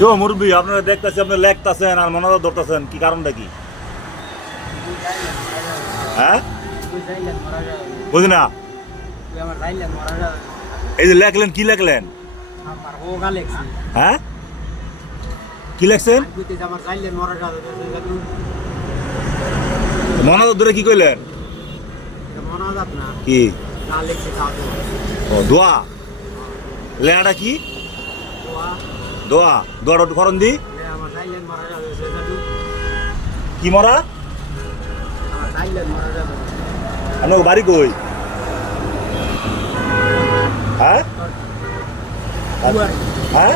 কেউ মুরব্বী আপনারা দেখতেছি আপনি লেখতেছেন আর মনে ধরতেছেন কি কারণটা কি? হ্যাঁ বুঝি না। এই যে লেখলেন কি লেখলেন? হ্যাঁ কি লেখছেন? মনে ধরে কি কইলেন? কি ও দোয়া লেখাটা কি? দোয়া দোয়াটা একটু করন দি। কি মরা? আপনার বাড়ি কই? হ্যাঁ হ্যাঁ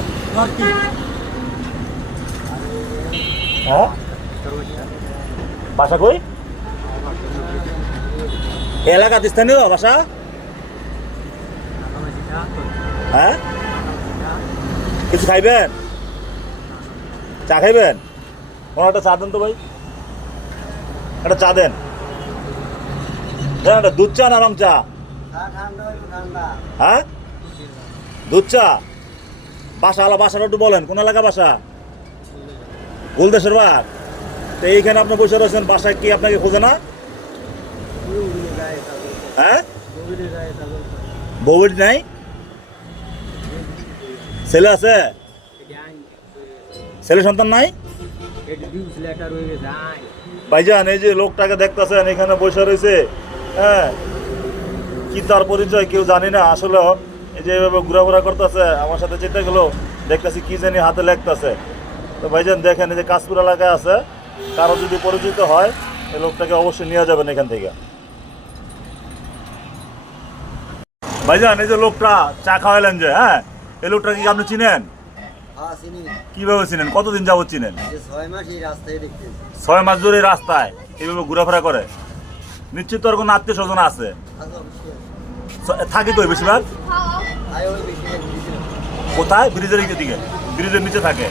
হ্যাঁ বাসা কই? এলাকাতে স্থানীয় বাসা? হ্যাঁ কিছু খাইবেন? চা খাইবেন? কোনো একটা চা দেন তো ভাই, একটা চা দেন। একটা দুধ চা না রং চা? হ্যাঁ দুধ চা। বাসা আলা বাসাটা একটু বলেন, কোন এলাকা বাসা? গোলদেশের বার। তো এইখানে আপনি বসে রয়েছেন, বাসায় কি আপনাকে খোঁজে না? হ্যাঁ বউয়ের নাই? ছেলে আছে? ছেলে সন্তান নাই? ভাইজান এই যে লোকটাকে দেখতেছেন এখানে বসে রয়েছে, হ্যাঁ কি তার পরিচয় কেউ জানি না আসলে। এই যে এভাবে ঘোরাফেরা করতেছে আমার সাথে চিন্তা গেলো, দেখতেছি কি জানি হাতে লেখতেছে। তো ভাইজান দেখেন এই যে কাশপুর এলাকায় আছে, কারো যদি পরিচিত হয় এই লোকটাকে অবশ্যই নিয়ে যাবেন এখান থেকে। ভাইজান এই যে লোকটা চা খাওয়াইলেন যে, হ্যাঁ এই লোকটাকে কি আপনি চিনেন? কিভাবে চিনেন? কতদিন যাবত চিনেন? 6 মাস ধরে রাস্তায় এইভাবে ঘোরাফেরা করে। নিশ্চিত তোর কোনো আত্মীয় স্বজন আছে? থাকি তো বেশিরভাগ। কোথায়? ব্রিজের দিকে, ব্রিজের নিচে থাকে।